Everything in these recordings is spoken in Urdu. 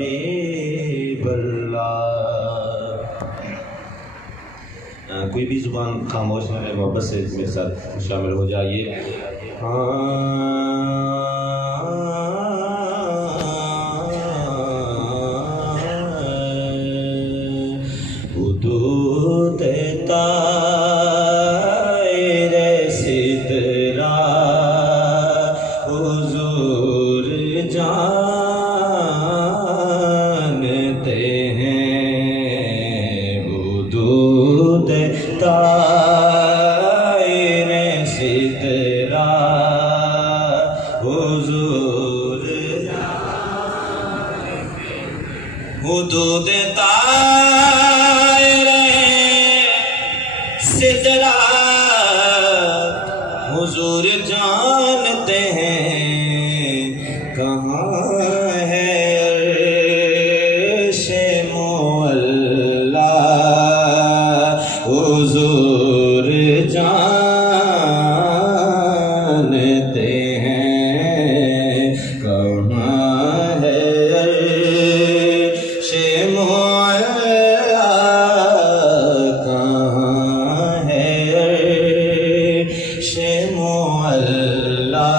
حبیب اللہ۔ کوئی بھی زبان خاموش ہے، محبت سے میرے ساتھ شامل ہو جائیے۔ حدود طائر سترہ حضور جانتے ہیں، حدود طائر سترہ حضور حدود طائر سترہ حضور جانتے ہیں، کہاں ہے عرش معلیٰ حضور جانتے ہیں، کہاں ہے عرش معلیٰ، کہاں ہے عرش معلیٰ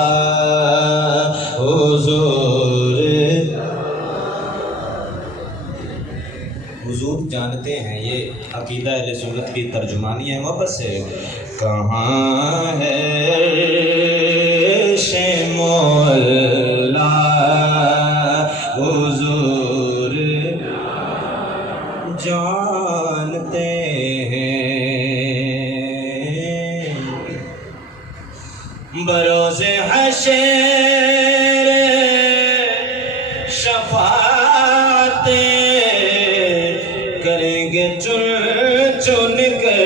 حضور جانتے ہیں۔ یہ عقیدہ اہل سنت کی ترجمانی ہے محبت سے۔ کہاں ہے عرش معلیٰ حضور جانتے ہیں، بروز حشر شفاعتیں کریں گے چن چن کر،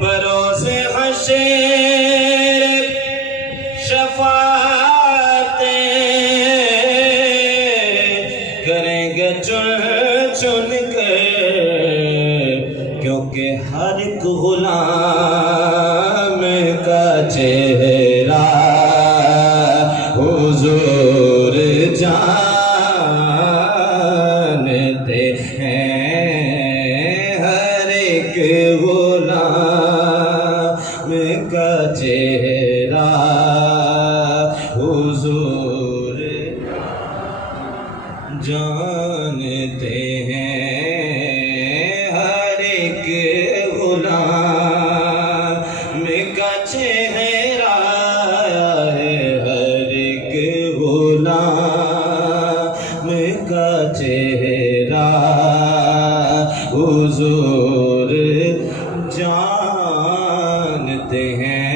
بروز حشر شفاعتیں کریں گے چن چن کر، کیونکہ ہر ایک غلام کا چہرہ حضور جانتے ہیں، ہر ایک غلام کا چہرہ حضور جانتے ہیں، ہر ایک غلام کا چہرہ ہے، ہر ایک غلام کا چہرہ حضور جانتے ہیں،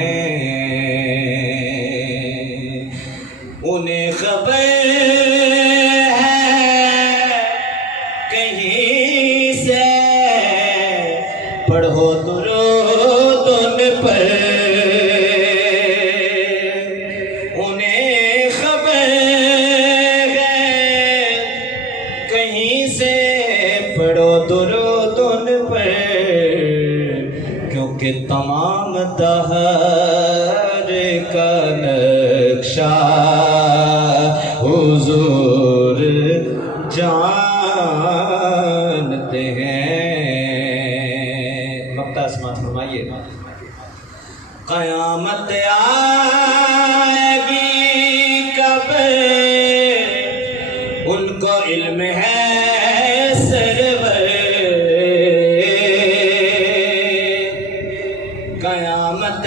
انہیں خبر پڑھو درود ان پر، انہیں خبر ہے کہیں سے پڑھو درود ان پر، کیونکہ تمام دہر کا نقشہ حضور جانتے ہیں۔ سماعت فرمائیے۔ قیامت آئے گی کب ان کو علم ہے سرور، قیامت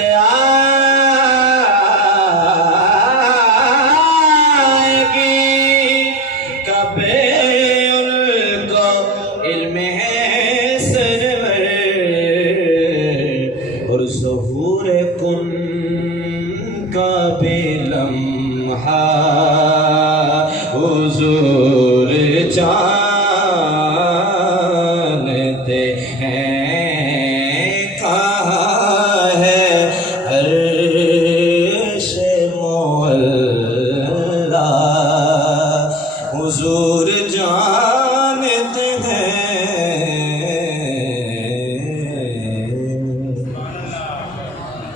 آئے گی کب ان کو علم ہے اور ظہور کن کا بھی لمحہ حضور جان